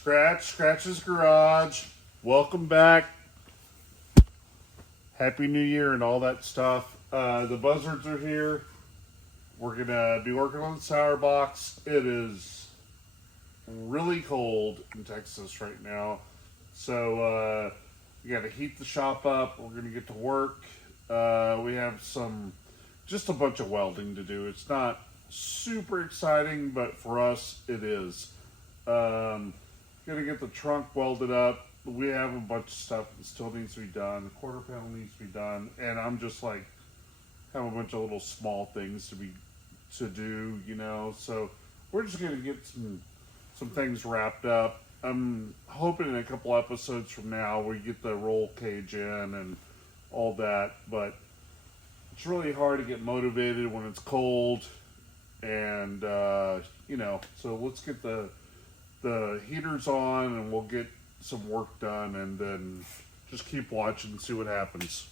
Scratch's Garage. Welcome back. Happy New Year and all that stuff. The buzzards are here. We're going to be working on the sour box. It is really cold in Texas right now. So we got to heat the shop up. We're going to get to work. We have just a bunch of welding to do. It's not super exciting, but for us, it is. Gonna get the trunk welded up. We have a bunch of stuff that still needs to be done. The quarter panel needs to be done, and I'm just like have a bunch of little small things to do, you know. So we're just gonna get some things wrapped up. I'm hoping in a couple episodes from now we get the roll cage in and all that, but it's really hard to get motivated when it's cold, and you know. So let's get the heaters on and we'll get some work done, and then just keep watching and see what happens.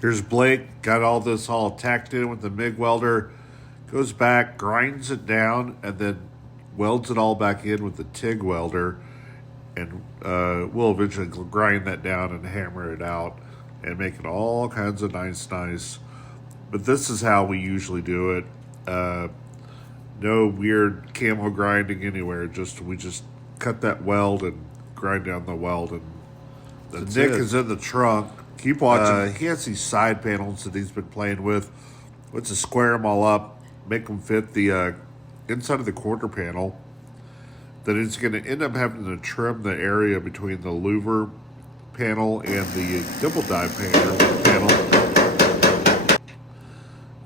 Here's Blake, got all this all tacked in with the MIG welder, goes back, grinds it down, and then welds it all back in with the TIG welder, and we'll eventually grind that down and hammer it out and make it all kinds of nice. But this is how we usually do it. No weird camo grinding anywhere, we just cut that weld and grind down the weld, and the nick is in the trunk. Keep watching. He has these side panels that he's been playing with. Let's just square them all up, make them fit the inside of the quarter panel. Then he's going to end up having to trim the area between the louver panel and the double die panel.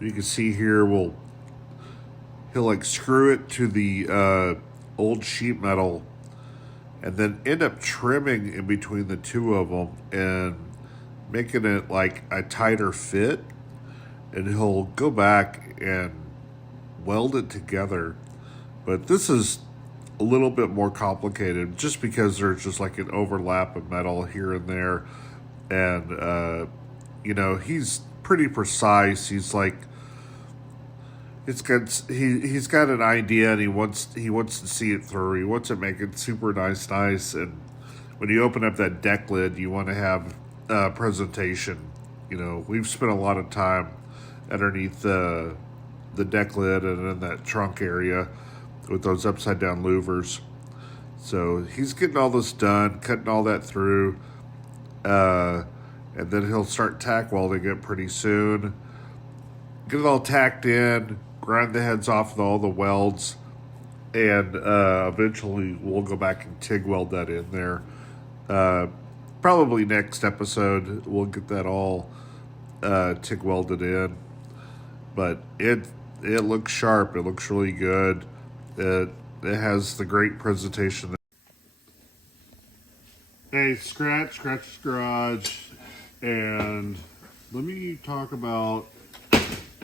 You can see here we'll he'll like screw it to the old sheet metal and then end up trimming in between the two of them and making it like a tighter fit. And he'll go back and weld it together. But this is a little bit more complicated just because there's just like an overlap of metal here and there. And, he's pretty precise. He's like, he's got an idea and he wants to see it through. He wants to make it super nice. And when you open up that deck lid, you want to have presentation. We've spent a lot of time underneath the deck lid and in that trunk area with those upside down louvers. So he's getting all this done, cutting all that through, and then he'll start tack welding it pretty soon. Get it all tacked in, grind the heads off with all the welds, and eventually we'll go back and TIG weld that in there. Probably next episode we'll get that all TIG welded in. But it looks sharp. It looks really good. It has the great presentation. Hey, Scratch's Garage, and let me talk about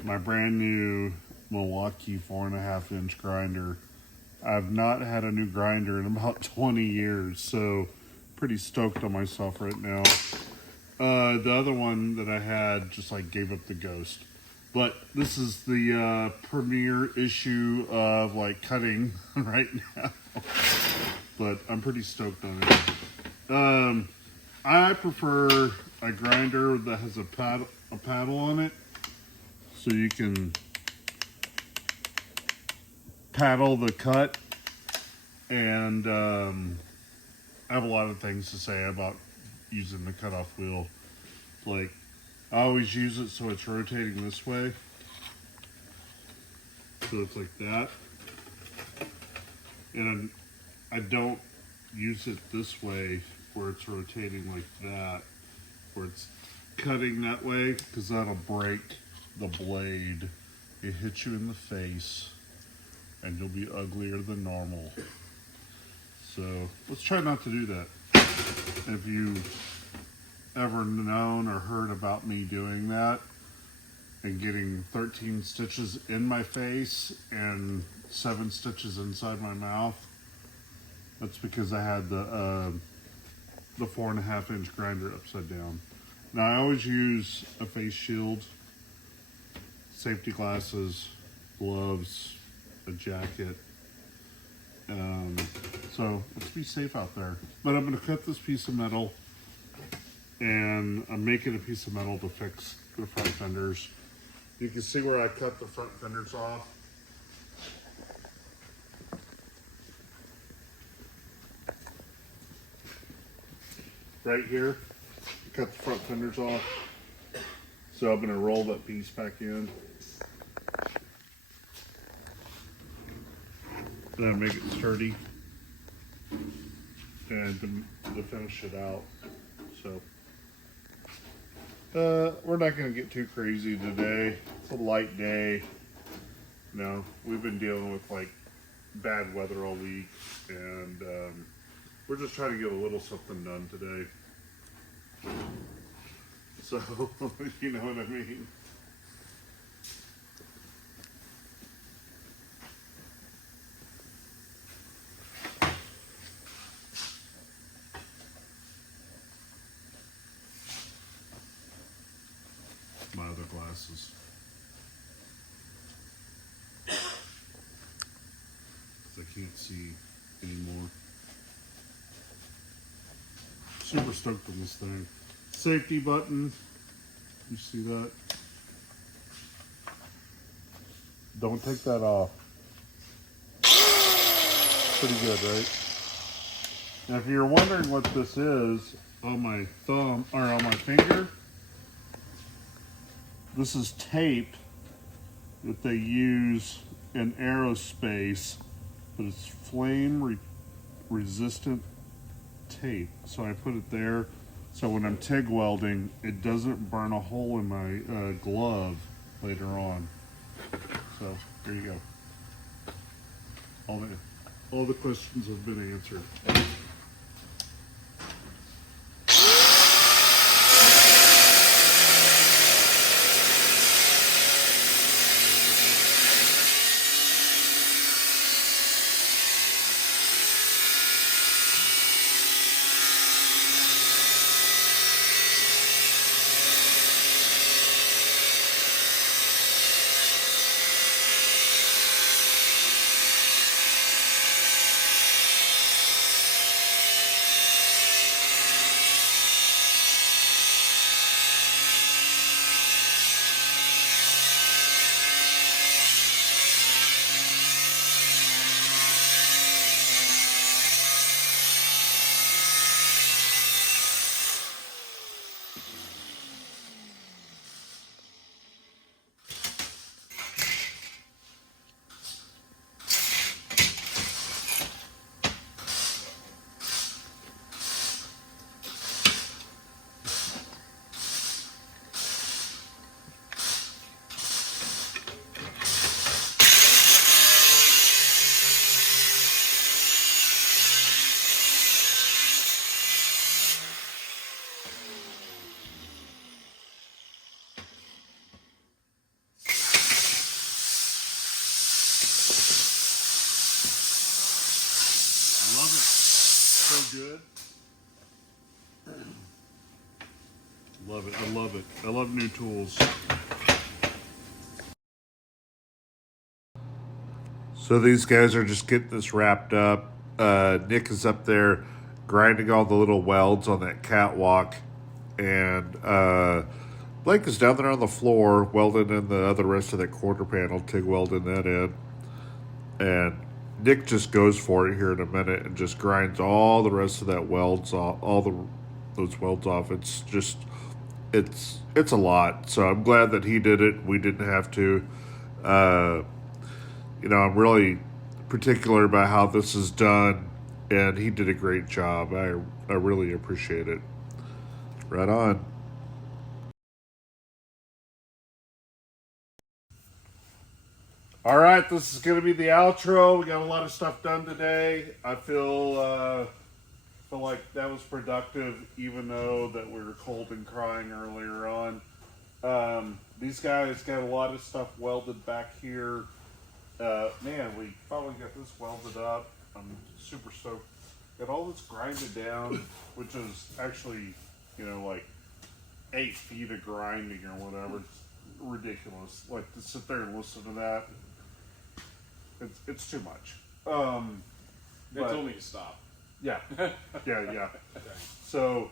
my brand new Milwaukee 4.5-inch grinder. I've not had a new grinder in about 20 years, so pretty stoked on myself right now. The other one that I had just like gave up the ghost. But this is the premiere issue of like cutting right now. But I'm pretty stoked on it. I prefer a grinder that has a paddle on it, so you can paddle the cut. And I have a lot of things to say about using the cutoff wheel. Like, I always use it so it's rotating this way. So it's like that. And I don't use it this way where it's rotating like that, where it's cutting that way, because that'll break the blade. It hits you in the face and you'll be uglier than normal. So let's try not to do that. If you've ever known or heard about me doing that and getting 13 stitches in my face and 7 stitches inside my mouth, that's because I had the 4.5-inch grinder upside down. Now I always use a face shield, safety glasses, gloves, a jacket. So let's be safe out there. But I'm going to cut this piece of metal, and I'm making a piece of metal to fix the front fenders. You can see where I cut the front fenders off. Right here, cut the front fenders off. So I'm going to roll that piece back in. And make it sturdy. And to finish it out. So we're not going to get too crazy today. It's a light day. We've been dealing with like bad weather all week, and we're just trying to get a little something done today. So you know what I mean. My other glasses. Because I can't see anymore. Super stoked on this thing. Safety button. You see that? Don't take that off. Pretty good, right? Now if you're wondering what this is on my thumb or on my finger, this is tape that they use in aerospace, but it's flame resistant tape. So I put it there so when I'm TIG welding, it doesn't burn a hole in my glove later on. So there you go. all the questions have been answered. Love it. So good. Love it. I love it. I love new tools. So these guys are just getting this wrapped up. Nick is up there grinding all the little welds on that catwalk. And Blake is down there on the floor welding in the other rest of that quarter panel, TIG welding that in. And Nick just goes for it here in a minute and just grinds all the rest of that welds off, those welds off. It's just, it's a lot. So I'm glad that he did it. We didn't have to. I'm really particular about how this is done, and he did a great job. I really appreciate it. Right on. All right, this is going to be the outro. We got a lot of stuff done today. I feel like that was productive, even though that we were cold and crying earlier on. These guys got a lot of stuff welded back here. Man, we finally got this welded up. I'm super stoked. Got all this grinded down, which is actually, like 8 feet of grinding or whatever. It's ridiculous. Like, to sit there and listen to that, it's too much. They told me to stop. Yeah. Yeah. So,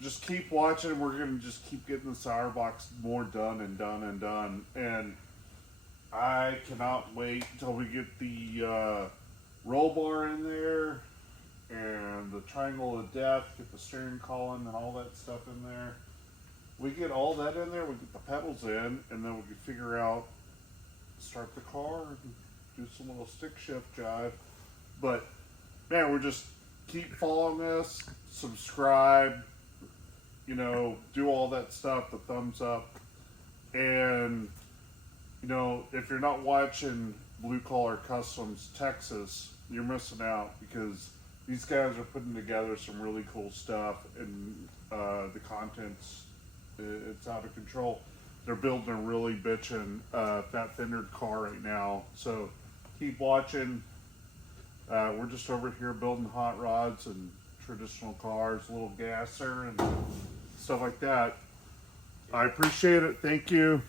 just keep watching. We're going to just keep getting the sour box more done and done and done. And I cannot wait until we get the roll bar in there and the triangle of death, get the steering column and all that stuff in there. We get all that in there, we get the pedals in, and then we can figure out, start the car and do some little stick shift jive. But man, we're just keep following this, subscribe, do all that stuff, the thumbs up. And if you're not watching Blue Collar Customs Texas, you're missing out, because these guys are putting together some really cool stuff, and the content's it's out of control. They're building a really bitchin' fat fendered car right now, so keep watching. We're just over here building hot rods and traditional cars, a little gasser and stuff like that. I appreciate it. Thank you.